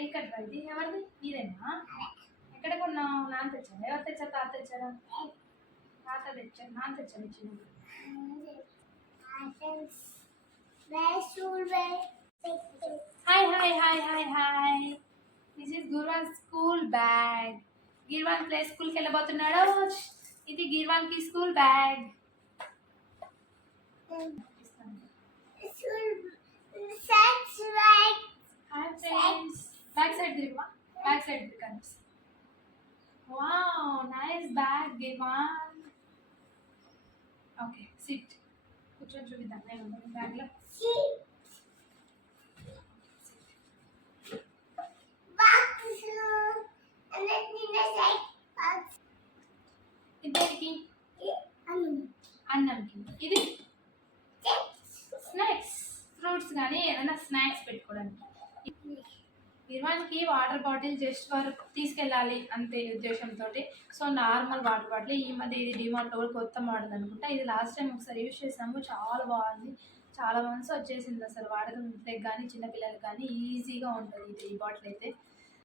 Nail cut ఇది ఎవరిది? నీదేనా? ఎక్కడ కొన్నావు? నాన్న తెచ్చాను. ఎవరు తెచ్చారు? తాత తెచ్చారా? తాత తెచ్చారు. నాన్న తెచ్చాను చిన్నప్పుడు. Hi hi hi hi hi. This is Girvan school bag. Girvan play స్కూల్కి వెళ్ళబోతున్నాడు. ఇది గిర్వాన్కి school bag. Hi friends. Back side తిరిగివా? బ్యాక్ సైడ్ తిరిగి. Wow, nice bag Girvan. Okay, sit. కూర్చొని చూపిద్దాం నేను బ్యాగ్లో. ఇద్దరికి అన్నంకి. ఇది స్నాక్స్, ఫ్రూట్స్ కానీ ఏదైనా స్నాక్స్ పెట్టుకోవడానికి. గిర్వాన్కి వాటర్ బాటిల్ జస్ట్ వరకు తీసుకెళ్ళాలి అంతే ఉద్దేశంతో. So normal water bottle. ఈ మధ్య ఇది డిమార్ట్లో కూడా కొత్త మోడల్ అనుకుంటా. ఇది లాస్ట్ టైం ఒకసారి యూజ్ చేసాము, చాలా బాగుంది. చాలా మంత్స్ వచ్చేసింది. అసలు వాడకంటే కానీ చిన్నపిల్లలకి కానీ ఈజీగా ఉంటుంది ఇది ఈ బాటిల్ అయితే.